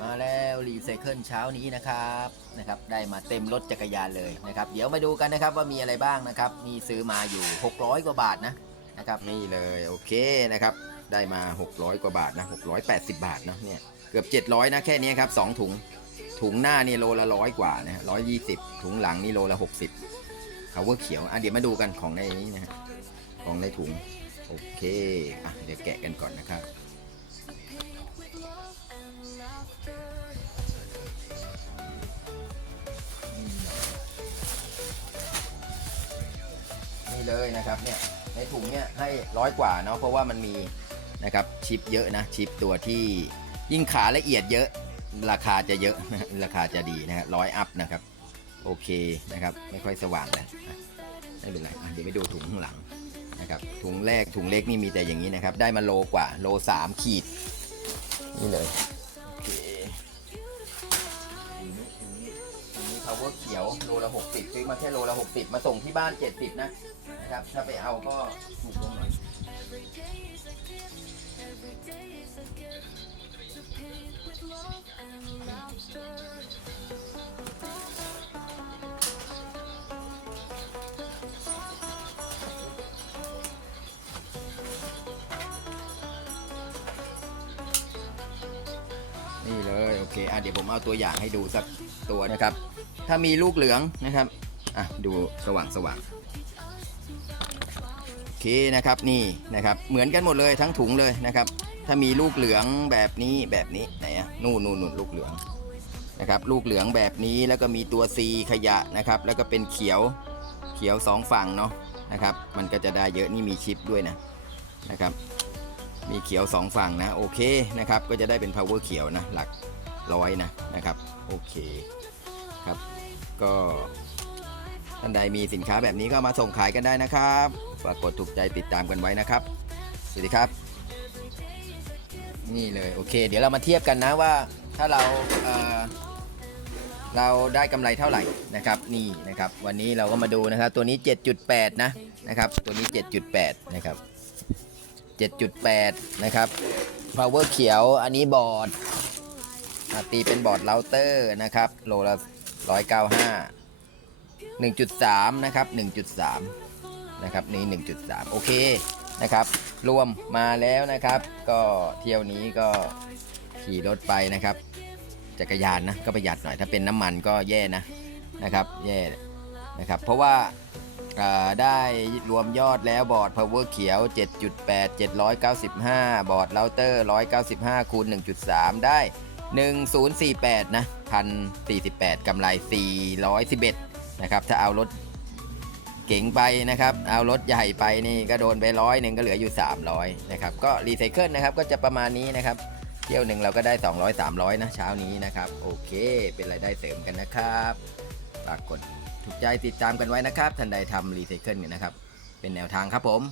มาแล้วรีไซเคิลเช้านี้นะครับนะครับ ได้มาเต็มรถจักรยานเลยนะครับ เดี๋ยวมาดูกันนะครับว่ามีอะไรบ้างนะครับมีซื้อมาอยู่ 600 กว่าบาทนะนะครับนี่เลยโอเคนะครับ ได้มา 600 กว่าบาทนะ680 บาทนะเนี่ยเกือบ 700 นะแค่นี้ครับสองถุงถุงหน้านี่โลละร้อยกว่านะร้อยยี่สิบถุงหลังนี่โลละ60เขาว่าเขียวอะเดี๋ยวมาดูกันของในนี้นะฮะของในถุง โอเคอะเดี๋ยวแกะกันก่อนนะครับ นี่เลยนะครับเนี่ยในถุงเนี่ยให้ร้อยกว่าเนาะเพราะว่ามันมีนะครับชิปเยอะนะชิปตัวที่ยิ่งขาละเอียดเยอะราคาจะเยอะราคาจะดีนะฮะร้อยอัพนะครับโอเคนะครับไม่ค่อยสว่างเลยอะไม่เป็นไรเดี๋ยวไปดูถุงข้างหลังนะครับถุงแรกถุงเล็กนี่มีแต่อย่างนี้นะครับ ได้มาโลกว่าโลสามขีดนี่เลยโอเค ถุงนี้ power เขียวโลละ60ซื้อมาแค่โลละ60 มาส่งที่บ้าน 70 นะนะครับ ถ้าไปเอาก็ถูกลงหน่อย นี่เลยโอเคอะเดี๋ยวผมเอาตัวอย่างให้ดูสักตัวนะครับ ถ้ามีลูกเหลืองนะครับอะดูสว่างสว่างโอเคนะครับนี่นะครับเหมือนกันหมดเลยทั้งถุงเลยนะครับ ถ้ามีลูกเหลืองแบบนี้แบบนี้ไหนอะนู่นนู่นนู่นลูกเหลืองนะครับลูกเหลืองแบบนี้แล้วก็มีตัว C ขยะนะครับ แล้วก็เป็นเขียวเขียวสองฝั่งเนาะนะครับ มันก็จะได้เยอะนี่มีชิปด้วยนะนะครับ มีเขียวสองฝั่งนะโอเคนะครับก็จะได้เป็น power เขียวนะหลักร้อยนะนะครับโอเคครับก็ท่านใดมีสินค้าแบบนี้ก็มาส่งขายกันได้นะครับฝากกดถูกใจติดตามกันไว้นะครับ สวัสดีครับ นี่เลยโอเค เดี๋ยวเรามาเทียบกันนะว่าถ้าเราเเราได้กำไรเท่าไหร่นะครับนี่นะครับ วันนี้เราก็มาดูนะครับ ตัวนี้ 7.8 นะนะครับ ตัวนี้ 7.8 นะครับ 7.8 นะครับ power เขียวอันนี้บอร์ดตีเป็นบอร์ดเราเตอร์นะครับ โลละ 195 1.3 นะครับ 1.3 นะครับ นี่ 1.3 โอเคนะครับ รวมมาแล้วนะครับ ก็เที่ยวนี้ก็ขี่รถไปนะครับ จักรยานนะ ก็ประหยัดหน่อย ถ้าเป็นน้ำมันก็แย่นะนะครับ แย่นะครับ เพราะว่า อ่าได้รวมยอดแล้วบอร์ด power เขียว 7.8 795 บอร์ดเราเตอร์ 195 คูณ 1.3 ได้ 1048 นะ1048กำไร 411 นะครับ ถ้าเอารถเก๋งไปนะครับ เอารถใหญ่ไปนี่ก็โดนไปร้อยหนึ่งก็เหลืออยู่ 300 นะครับ ก็รีไซเคิลนะครับก็จะประมาณนี้นะครับ เที่ยวหนึ่งเราก็ได้ 200 300 นะเช้านี้นะครับ โอเค เป็นรายได้เสริมกันนะครับฝากกด ถูกใจติดตามกันไว้นะครับ ท่านใดทำรีไซเคิลเนี่ยนะครับ เป็นแนวทางครับผม